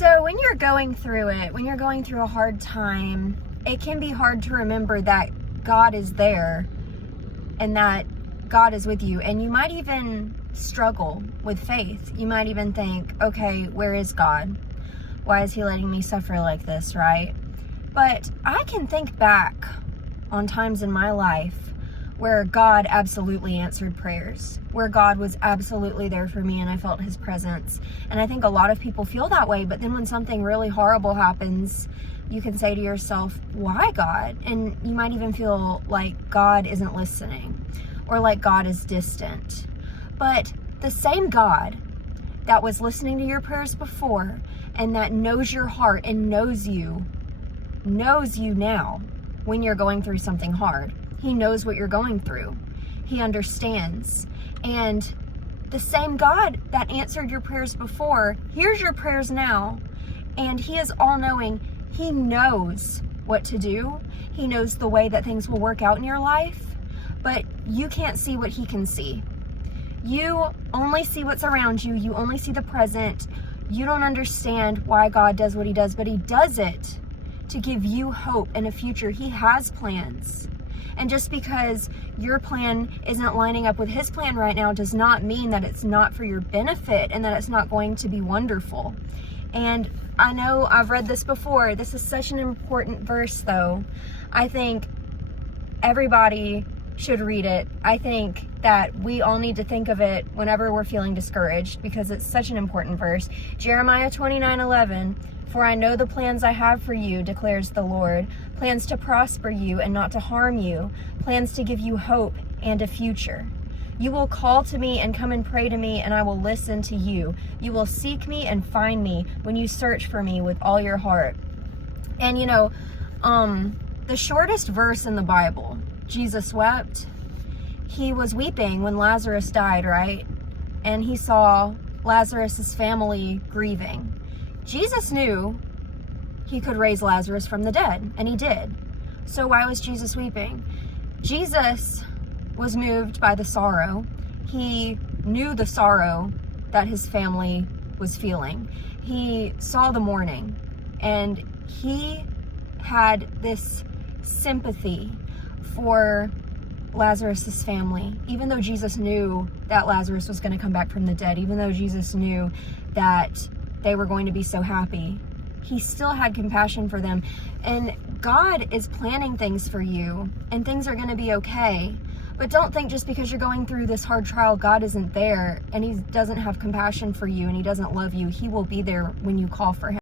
So when you're going through it, when you're going through a hard time, it can be hard to remember that God is there and that God is with you. And you might even struggle with faith. You might even think, okay, where is God? Why is he letting me suffer like this, right? But I can think back on times in my life where God absolutely answered prayers, where God was absolutely there for me and I felt his presence. And I think a lot of people feel that way, but then when something really horrible happens, you can say to yourself, why God? And you might even feel like God isn't listening or like God is distant. But the same God that was listening to your prayers before and that knows your heart and knows you now when you're going through something hard. He knows what you're going through. He understands. And the same God that answered your prayers before hears your prayers now. And he is all-knowing. He knows what to do. He knows the way that things will work out in your life. But you can't see what he can see. You only see what's around you. You only see the present. You don't understand why God does what he does, but he does it to give you hope and a future. He has plans. And just because your plan isn't lining up with his plan right now does not mean that it's not for your benefit and that it's not going to be wonderful. And I know I've read this before. This is such an important verse, though. I think everybody should read it. I think that we all need to think of it whenever we're feeling discouraged because it's such an important verse. Jeremiah 29:11. For I know the plans I have for you, declares the Lord, plans to prosper you and not to harm you, plans to give you hope and a future. You will call to me and come and pray to me, and I will listen to you. You will seek me and find me when you search for me with all your heart. And the shortest verse in the Bible, Jesus wept. He was weeping when Lazarus died, right? And he saw Lazarus's family grieving. Jesus knew he could raise Lazarus from the dead, and he did. So why was Jesus weeping? Jesus was moved by the sorrow. He knew the sorrow that his family was feeling. He saw the mourning, and he had this sympathy for Lazarus's family. Even though Jesus knew that Lazarus was going to come back from the dead, even though Jesus knew that they were going to be so happy, he still had compassion for them. And God is planning things for you, and things are going to be okay. But don't think just because you're going through this hard trial, God isn't there and he doesn't have compassion for you and he doesn't love you. He will be there when you call for him.